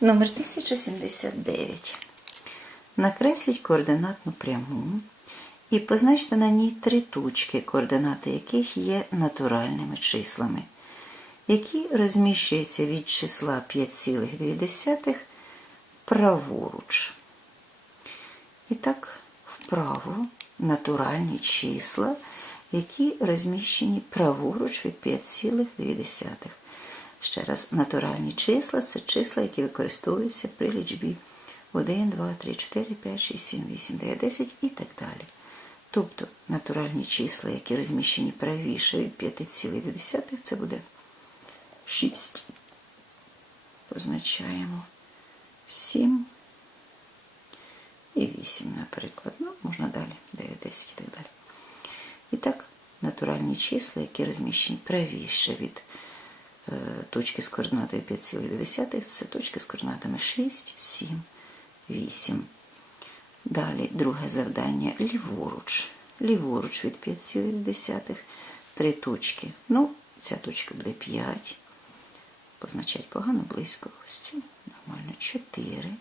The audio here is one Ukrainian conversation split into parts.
Номер 1079. Накресліть координатну пряму і позначте на ній три точки, координати яких є натуральними числами, які розміщуються від числа 5,2 праворуч. І так, вправо натуральні числа, які розміщені праворуч від 5,2. Ще раз, натуральні числа це числа, які використовуються при лічбі 1, 2, 3, 4, 5, 6, 7, 8, 9, 10 і так далі. Тобто натуральні числа, які розміщені правіше від 5,2, це буде 6. Позначаємо 7 і 8, наприклад. Ну, можна далі, 9, 10 і так далі. І так, натуральні числа, які розміщені правіше від е, точки з координатою 5,2, це точки з координатами 6, 7, 8. Далі друге завдання ліворуч. Ліворуч від 5,2, три точки. Ну, ця точка буде 5. Позначать погано близько. Ось. Нормально. 4.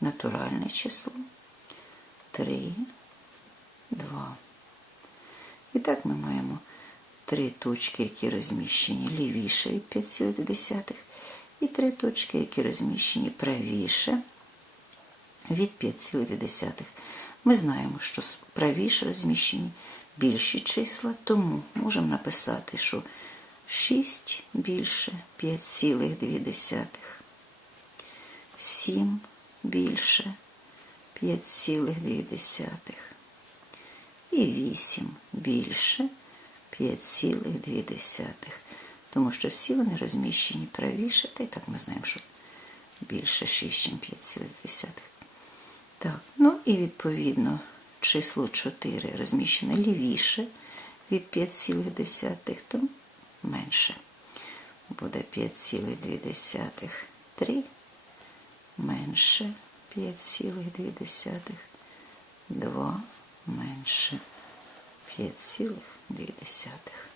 Натуральне число. 3, 2. І так ми маємо три точки, які розміщені лівіше від 5,2, і три точки, які розміщені правіше від 5,2. Ми знаємо, що правіше розміщені більші числа, тому можемо написати, що 6 більше 5,2, 7 більше 5,2 і 8 більше 5,2. Тому що всі вони розміщені правіше, та й так ми знаємо, що більше 6, ніж 5,2. Так, ну і відповідно число 4 розміщене лівіше від 5,2, то менше. Буде 5,2, 3, менше 5,2, 2, менше 5,2. Дев'ятдесятих.